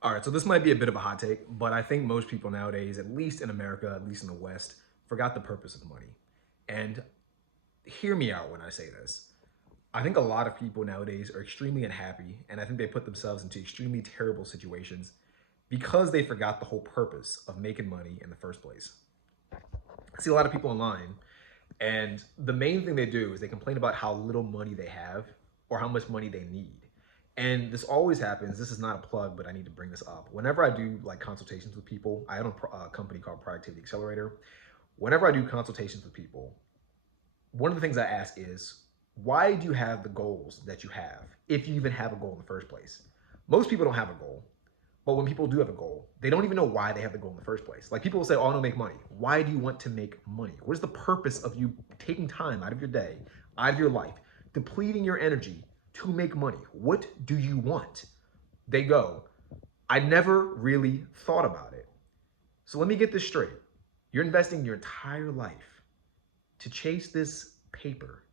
All right, so this might be a bit of a hot take, but I think most people nowadays, at least in America, at least in the West, forgot the purpose of money. And hear me out when I say this. I think a lot of people nowadays are extremely unhappy, and I think they put themselves into extremely terrible situations because they forgot the whole purpose of making money in the first place. I see a lot of people online, and the main thing they do is they complain about how little money they have or how much money they need. And this always happens. This is not a plug, but I need to bring this up. Whenever I do like consultations with people, I own a company called Productivity Accelerator. Whenever I do consultations with people, one of the things I ask is, why do you have the goals that you have if you even have a goal in the first place? Most people don't have a goal. But when people do have a goal, they don't even know why they have the goal in the first place. Like people will say, "Oh, I want to make money." Why do you want to make money? What is the purpose of you taking time out of your day, out of your life, depleting your energy to make money? What do you want? They go, "I never really thought about it." So let me get this straight. You're investing your entire life to chase this paper,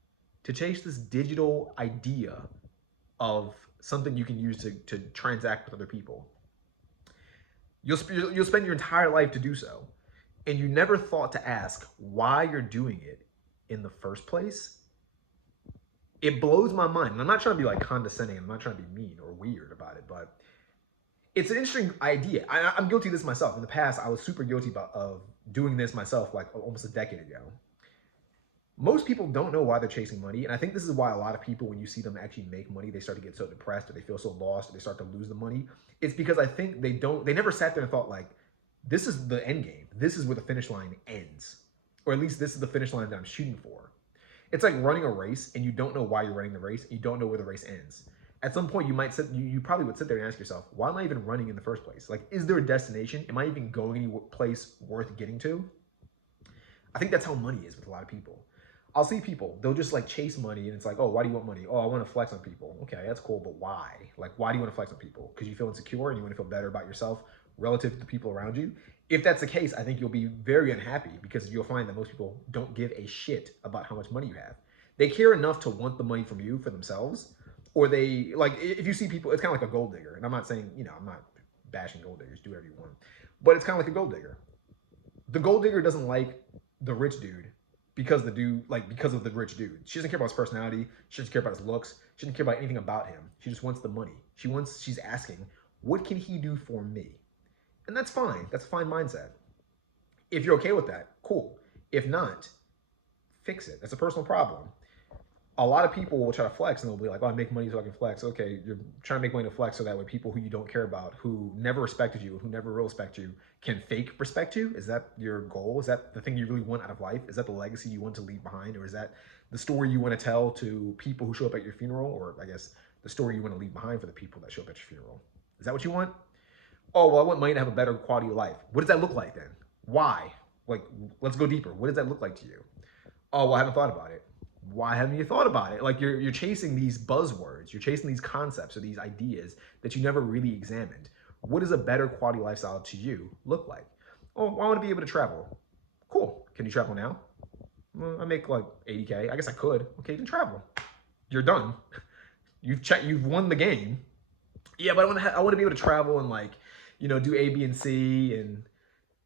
to chase this digital idea of something you can use to transact with other people. You'll spend your entire life to do so, and you never thought to ask why you're doing it in the first place. It blows my mind. And I'm not trying to be like condescending. I'm not trying to be mean or weird about it, but it's an interesting idea. I'm guilty of this myself. In the past, I was super guilty of doing this myself, like almost a decade ago. Most people don't know why they're chasing money, and I think this is why a lot of people, when you see them actually make money, they start to get so depressed, or they feel so lost, or they start to lose the money. It's because I think they never sat there and thought like, this is the end game, this is where the finish line ends, or at least this is the finish line that I'm shooting for. It's like running a race and you don't know why you're running the race, and you don't know where the race ends. At some point, you probably would sit there and ask yourself, why am I even running in the first place? Like, is there a destination? Am I even going any place worth getting to? I think that's how money is with a lot of people. I'll see people, they'll just like chase money, and it's like, "Oh, why do you want money?" "Oh, I want to flex on people." Okay, that's cool, but why? Like, why do you want to flex on people? Because you feel insecure and you want to feel better about yourself relative to the people around you? If that's the case, I think you'll be very unhappy, because you'll find that most people don't give a shit about how much money you have. They care enough to want the money from you for themselves, or they like, if you see people, it's kind of like a gold digger. And I'm not saying, I'm not bashing gold diggers, do whatever you want, but it's kind of like a gold digger. The gold digger doesn't like the rich dude because of the rich dude. She doesn't care about his personality. She doesn't care about his looks. She doesn't care about anything about him. She just wants the money. She's asking, what can he do for me? And that's fine. That's a fine mindset. If you're okay with that, cool. If not, fix it. That's a personal problem. A lot of people will try to flex, and they'll be like, "Oh, I make money so I can flex." Okay, you're trying to make money to flex so that way people who you don't care about, who never respected you, who never will respect you, can fake respect you. Is that your goal? Is that the thing you really want out of life? Is that the legacy you want to leave behind, or is that the story you want to tell to people who show up at your funeral, or I guess the story you want to leave behind for the people that show up at your funeral? Is that what you want? "Oh, well, I want money to have a better quality of life." What does that look like then? Why? Like, let's go deeper. What does that look like to you? "Oh, well, I haven't thought about it." Why haven't you thought about it? Like, you're chasing these buzzwords, you're chasing these concepts or these ideas that you never really examined. What does a better quality lifestyle to you look like? "Oh, I want to be able to travel." Cool. Can you travel now? "Well, I make like 80K. I guess I could." Okay, then travel. You're done. You've won the game. "Yeah, but I want to be able to travel and like, do A, B, and C, and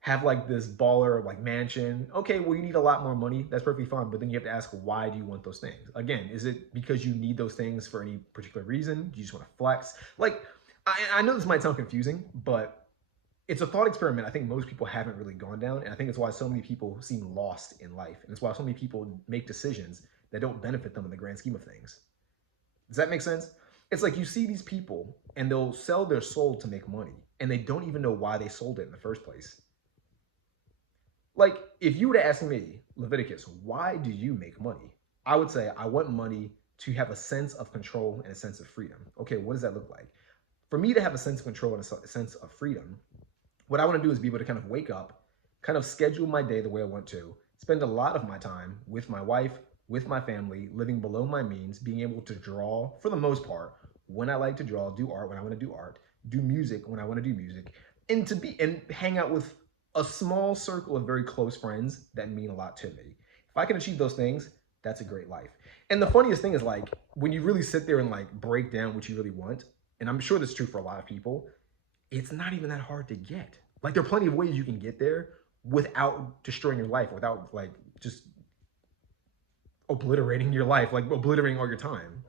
have like this baller like mansion." Okay, well, you need a lot more money. That's perfectly fine. But then you have to ask, why do you want those things? Again, is it because you need those things for any particular reason? Do you just want to flex? Like, I know this might sound confusing, but it's a thought experiment I think most people haven't really gone down. And I think it's why so many people seem lost in life. And it's why so many people make decisions that don't benefit them in the grand scheme of things. Does that make sense? It's like you see these people and they'll sell their soul to make money, and they don't even know why they sold it in the first place. Like, if you were to ask me, Leviticus, why do you make money? I would say, I want money to have a sense of control and a sense of freedom. Okay, what does that look like? For me to have a sense of control and a sense of freedom, what I want to do is be able to kind of wake up, kind of schedule my day the way I want to, spend a lot of my time with my wife, with my family, living below my means, being able to draw for the most part when I like to draw, do art when I want to do art, do music when I want to do music, and hang out with a small circle of very close friends that mean a lot to me. If I can achieve those things, that's a great life. And the funniest thing is, like, when you really sit there and like break down what you really want, and I'm sure that's true for a lot of people, it's not even that hard to get. Like there are plenty of ways you can get there without destroying your life, without like just obliterating your life, like obliterating all your time.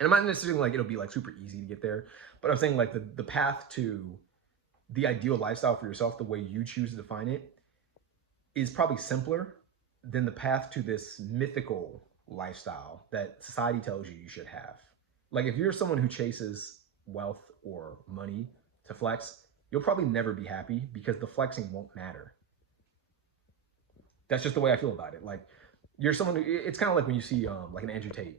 And I'm not necessarily like it'll be like super easy to get there, but I'm saying like the path to the ideal lifestyle for yourself, the way you choose to define it, is probably simpler than the path to this mythical lifestyle that society tells you should have. Like if you're someone who chases wealth or money to flex, you'll probably never be happy because the flexing won't matter. That's just the way I feel about it. Like you're someone who, it's kind of like when you see like an Andrew Tate.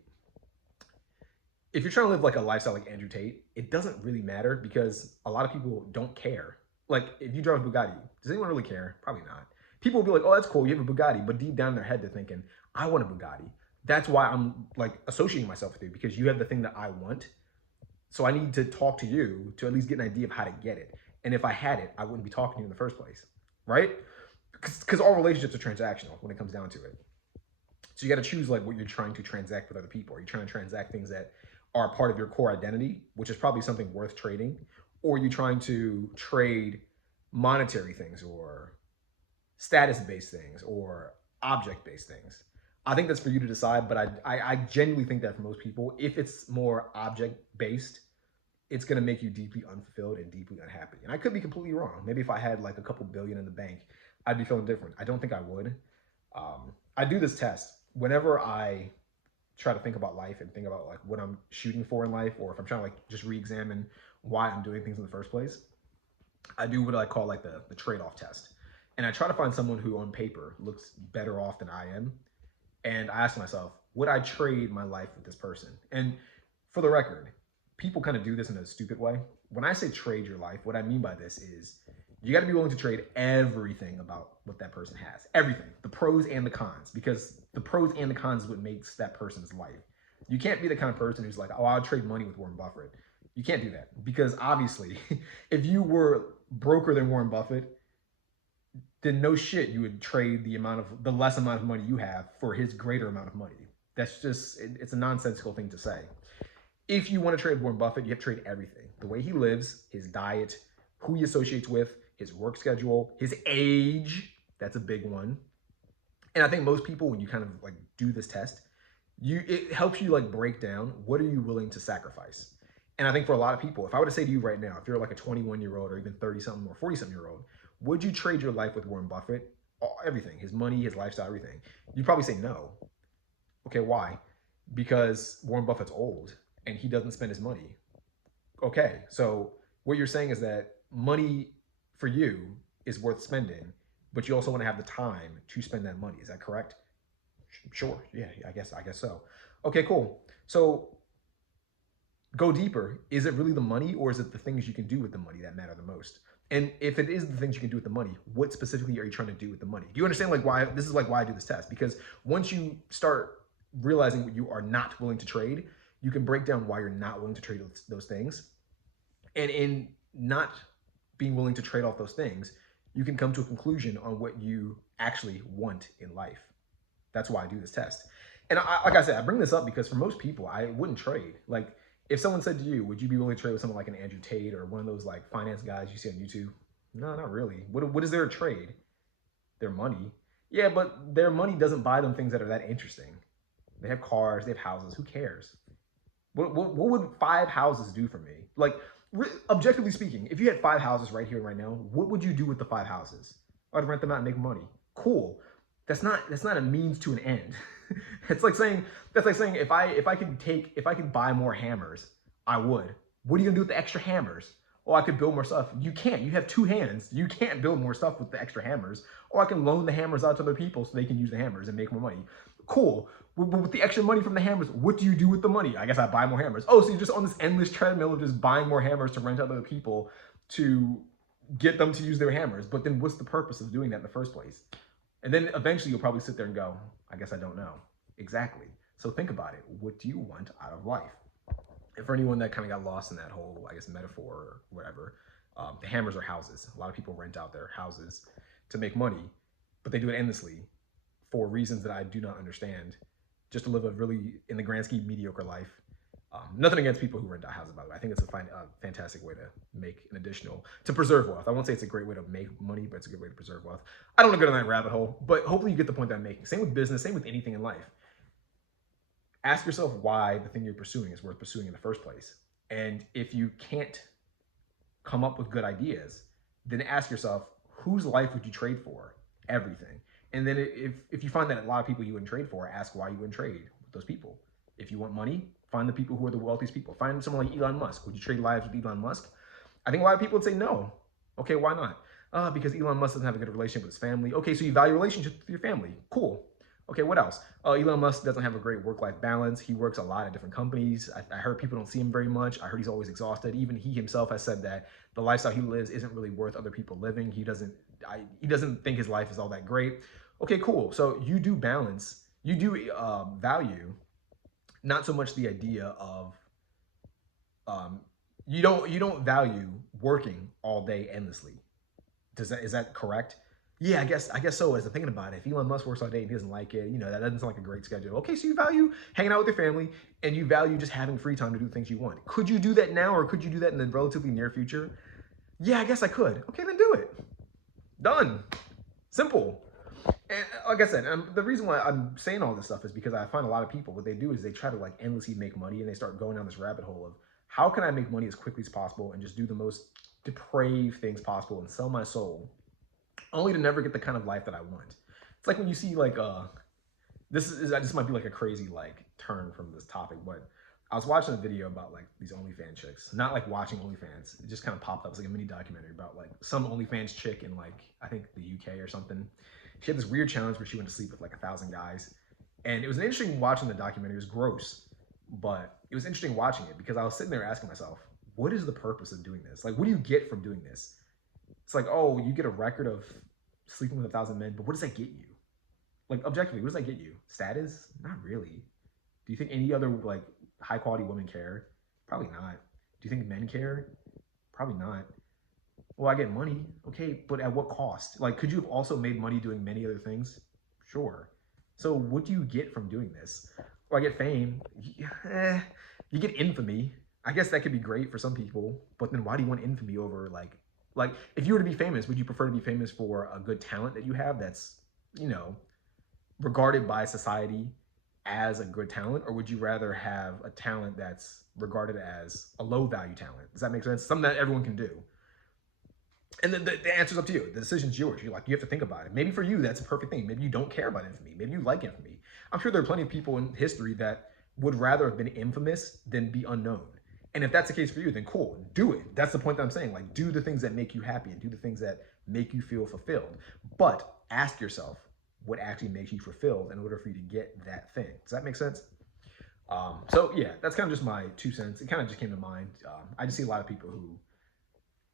If you're trying to live like a lifestyle like Andrew Tate, it doesn't really matter because a lot of people don't care. Like if you drive a Bugatti, does anyone really care? Probably not. People will be like, "Oh, that's cool, you have a Bugatti," but deep down in their head, they're thinking, "I want a Bugatti." That's why I'm like associating myself with you because you have the thing that I want. So I need to talk to you to at least get an idea of how to get it. And if I had it, I wouldn't be talking to you in the first place, right? Because all relationships are transactional when it comes down to it. So you got to choose like what you're trying to transact with other people. Are you trying to transact things that are part of your core identity, which is probably something worth trading, or are you trying to trade monetary things or status-based things or object-based things? I think that's for you to decide, but I genuinely think that for most people, if it's more object-based, it's going to make you deeply unfulfilled and deeply unhappy. And I could be completely wrong. Maybe if I had like a couple billion in the bank, I'd be feeling different. I don't think I would. I do this test whenever I try to think about life and think about like what I'm shooting for in life, or if I'm trying to like just re-examine why I'm doing things in the first place. I do what I call like the trade-off test. And I try to find someone who on paper looks better off than I am. And I ask myself, would I trade my life with this person? And for the record, people kind of do this in a stupid way. When I say trade your life, what I mean by this is you got to be willing to trade everything about what that person has. Everything, the pros and the cons, because the pros and the cons is what makes that person's life. You can't be the kind of person who's like, oh, I'll trade money with Warren Buffett. You can't do that because obviously, if you were broker than Warren Buffett, then no shit you would trade the less amount of money you have for his greater amount of money. That's just it's a nonsensical thing to say. If you want to trade Warren Buffett, you have to trade everything. The way he lives, his diet, who he associates with, his work schedule, his age, that's a big one. And I think most people, when you kind of like do this test, it helps you like break down what are you willing to sacrifice. And I think for a lot of people, if I were to say to you right now, if you're like a 21-year-old or even 30-something or 40-something-year-old, would you trade your life with Warren Buffett? Everything, his money, his lifestyle, everything. You'd probably say no. Okay, why? Because Warren Buffett's old and he doesn't spend his money. Okay, so what you're saying is that money for you is worth spending, but you also want to have the time to spend that money. Is that correct? Sure. Yeah, I guess so. Okay, cool. So go deeper. Is it really the money or is it the things you can do with the money that matter the most? And if it is the things you can do with the money, what specifically are you trying to do with the money? Do you understand like why this is like why I do this test? Because once you start realizing what you are not willing to trade, you can break down why you're not willing to trade those things. And in not being willing to trade off those things, you can come to a conclusion on what you actually want in life. That's why I do this test. And like I said, I bring this up because for most people, I wouldn't trade. Like if someone said to you, would you be willing to trade with someone like an Andrew Tate or one of those like finance guys you see on YouTube? No, not really. What is their trade? Their money. Yeah, but their money doesn't buy them things that are that interesting. They have cars, they have houses. Who cares? What would 5 houses do for me? Like, objectively speaking, if you had 5 houses right here and right now, what would you do with the 5 houses? I'd rent them out and make money. Cool. That's not a means to an end. It's like saying if I could buy more hammers, I would. What are you gonna do with the extra hammers? Oh, I could build more stuff. You can't. You have 2 hands. You can't build more stuff with the extra hammers. Or I can loan the hammers out to other people so they can use the hammers and make more money. Cool. With the extra money from the hammers, what do you do with the money? I guess I buy more hammers. Oh, so you're just on this endless treadmill of just buying more hammers to rent out to other people to get them to use their hammers. But then what's the purpose of doing that in the first place? And then eventually you'll probably sit there and go, I guess I don't know. Exactly. So think about it. What do you want out of life? And for anyone that kind of got lost in that whole, I guess, metaphor or whatever, the hammers are houses. A lot of people rent out their houses to make money, but they do it endlessly for reasons that I do not understand, just to live a really, in the grand scheme, mediocre life. Nothing against people who rent out houses, by the way. I think it's a fantastic way to make an additional, to preserve wealth. I won't say it's a great way to make money, but it's a good way to preserve wealth. I don't want to go down that rabbit hole, but hopefully you get the point that I'm making. Same with business, same with anything in life. Ask yourself why the thing you're pursuing is worth pursuing in the first place. And if you can't come up with good ideas, then ask yourself, whose life would you trade for? Everything. And then if you find that a lot of people you wouldn't trade for, ask why you wouldn't trade with those people. If you want money, find the people who are the wealthiest people. Find someone like Elon Musk. Would you trade lives with Elon Musk? I think a lot of people would say no. Okay, why not? Because Elon Musk doesn't have a good relationship with his family. Okay, so you value relationships with your family. Cool. Okay, what else? Elon Musk doesn't have a great work-life balance. He works a lot at different companies. I heard people don't see him very much. I heard he's always exhausted. Even he himself has said that the lifestyle he lives isn't really worth other people living. He doesn't think his life is all that great. Okay, cool. So you do balance. You do value not so much the idea of you don't value working all day endlessly. Is that correct? Yeah, I guess so. As I'm thinking about it, if Elon Musk works all day and he doesn't like it, that doesn't sound like a great schedule. Okay, so you value hanging out with your family and you value just having free time to do things you want. Could you do that now, or could you do that in the relatively near future? Yeah, I guess I could. Okay, then do it. Done. Simple. And like I said, the reason why I'm saying all this stuff is because I find a lot of people, what they do is they try to like endlessly make money, and they start going down this rabbit hole of how can I make money as quickly as possible and just do the most depraved things possible and sell my soul, only to never get the kind of life that I want. It's like when you see like this might be like a crazy like turn from this topic, but I was watching a video about like these OnlyFans chicks, not like watching OnlyFans. It just kind of popped up. It's like a mini documentary about like some OnlyFans chick in like, I think the UK or something. She had this weird challenge where she went to sleep with like 1,000 guys. And it was interesting watching the documentary. It was gross, but it was interesting watching it because I was sitting there asking myself, what is the purpose of doing this? Like, what do you get from doing this? It's like, oh, you get a record of sleeping with 1,000 men, but what does that get you? Like, objectively, what does that get you? Status? Not really. Do you think any other like high quality women care? Probably not. Do you think men care? Probably not. Well, I get money. Okay, but at what cost? Like, could you have also made money doing many other things? Sure. So what do you get from doing this? Well, I get fame. You get infamy. I guess that could be great for some people, but then why do you want infamy over like if you were to be famous, would you prefer to be famous for a good talent that you have that's, regarded by society as a good talent, or would you rather have a talent that's regarded as a low value talent? Does that make sense? Something that everyone can do. And then the answer's up to you. The decision's yours. You have to think about it. Maybe for you, that's a perfect thing. Maybe you don't care about infamy. Maybe you like infamy. I'm sure there are plenty of people in history that would rather have been infamous than be unknown. And if that's the case for you, then cool, do it. That's the point that I'm saying. Like, do the things that make you happy and do the things that make you feel fulfilled. But ask yourself what actually makes you fulfilled in order for you to get that thing. Does that make sense? So yeah, that's kind of just my 2 cents. It kind of just came to mind. I just see a lot of people who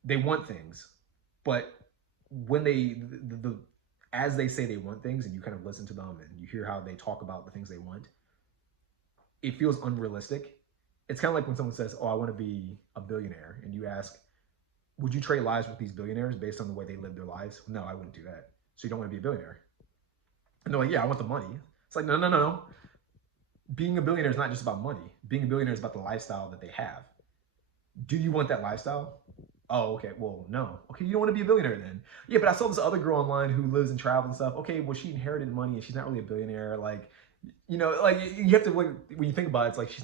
they want things, but when as they say they want things and you kind of listen to them and you hear how they talk about the things they want, it feels unrealistic. It's kind of like when someone says, oh, I want to be a billionaire. And you ask, would you trade lives with these billionaires based on the way they live their lives? No, I wouldn't do that. So you don't want to be a billionaire. And they're like, yeah, I want the money. It's like, no. Being a billionaire is not just about money. Being a billionaire is about the lifestyle that they have. Do you want that lifestyle? Oh, okay. Well, no. Okay, you don't want to be a billionaire then. Yeah, but I saw this other girl online who lives in travel and stuff. Okay, well, she inherited money and she's not really a billionaire. Like, you have to, like, when you think about it, it's like,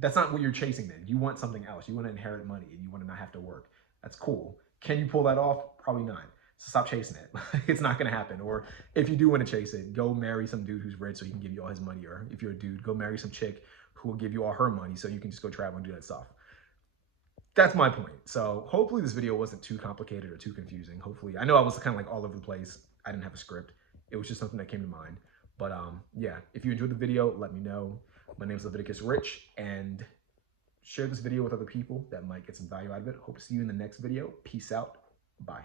that's not what you're chasing then. You want something else. You want to inherit money and you want to not have to work. That's cool. Can you pull that off? Probably not. So stop chasing it. It's not going to happen. Or if you do want to chase it, go marry some dude who's rich so he can give you all his money. Or if you're a dude, go marry some chick who will give you all her money so you can just go travel and do that stuff. That's my point. So hopefully this video wasn't too complicated or too confusing. Hopefully, I know I was kind of like all over the place. I didn't have a script. It was just something that came to mind. But yeah, if you enjoyed the video, let me know. My name is Leviticus Rich, and share this video with other people that might get some value out of it. Hope to see you in the next video. Peace out. Bye.